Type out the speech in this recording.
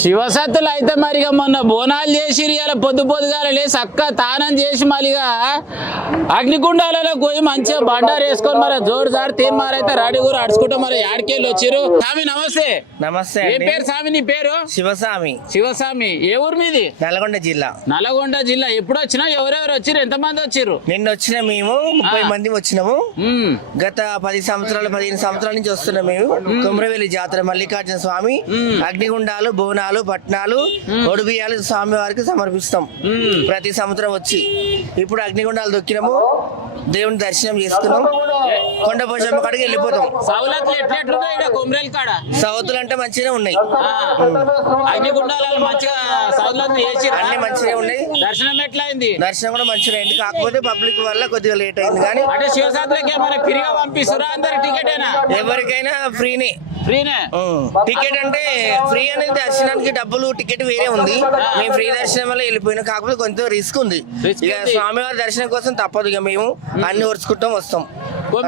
శివసత్తులు అయితే మరిగా మొన్న బోనాలు చేసి ఇలా పొద్దుగాల లేసి అక్క తానం చేసి మళ్ళీగా అగ్నిగుండాలలో పోయి మంచిగా బండారు వేసుకొని మరి జోరు జారు తీన్ మారైతే రెడీ కూడా అడుచుకుంటూ మరి యాడికెళ్ళి వచ్చిర్రు. స్వామి నమస్తే. నమస్తే. ఏ పేరు స్వామి నీ పేరు? శివస్వామి. శివస్వామి. ఏ ఊరు మీది? నల్గొండ జిల్లా. నల్గొండ జిల్లా. ఎప్పుడు వచ్చినా ఎవరెవరు వచ్చిర్రు? ఎంతమంది వచ్చిర్రు? నిన్న వచ్చిన మేము 30 మంది వచ్చినాము. గత 10 సంవత్సరాలు 15 సంవత్సరాల నుంచి వస్తున్నాం మేము. కుమ్రవేలి జాతర మల్లికార్జున స్వామి అగ్నిగుండాలు బోనాలు పట్నాలు ఒడిబియ్యాలు స్వామి వారికి సమర్పిస్తాం ప్రతి సంవత్సరం వచ్చి. ఇప్పుడు అగ్నిగుండాలు దొక్కినాము, దేవుని దర్శనం చేసుకున్నాం, కొండపోచమ్మ కాడికి వెళ్ళిపోతాం. సౌతులు అంటే మంచిగా ఉన్నాయి, అగ్నిగుండాలు మంచిగా సౌతులు అన్ని మంచిగా ఉన్నాయి. దర్శనం ఎట్లా అయింది? దర్శనం కూడా మంచిగా అయింది, కాకపోతే పబ్లిక్ వల్ల కొద్దిగా లేట్ అయింది. కానీ అంటే శివసాత్రకి ఏమైనా ఫ్రీగా పంపిస్తురా? అందరు టికెటేనా? ఎవరికైనా ఫ్రీనే. ఫ్రీనే టికెట్ అంటే ఫ్రీ అనేది దర్శనానికి డబ్బులు టికెట్ వేరే ఉంది. మేము ఫ్రీ దర్శనం వల్ల వెళ్ళిపోయినా, కాకపోతే కొంచెం రిస్క్ ఉంది. ఇక స్వామివారి దర్శనం కోసం తప్పదు, ఇక మేము అన్ని ఓర్చుకుంటాం వస్తాం.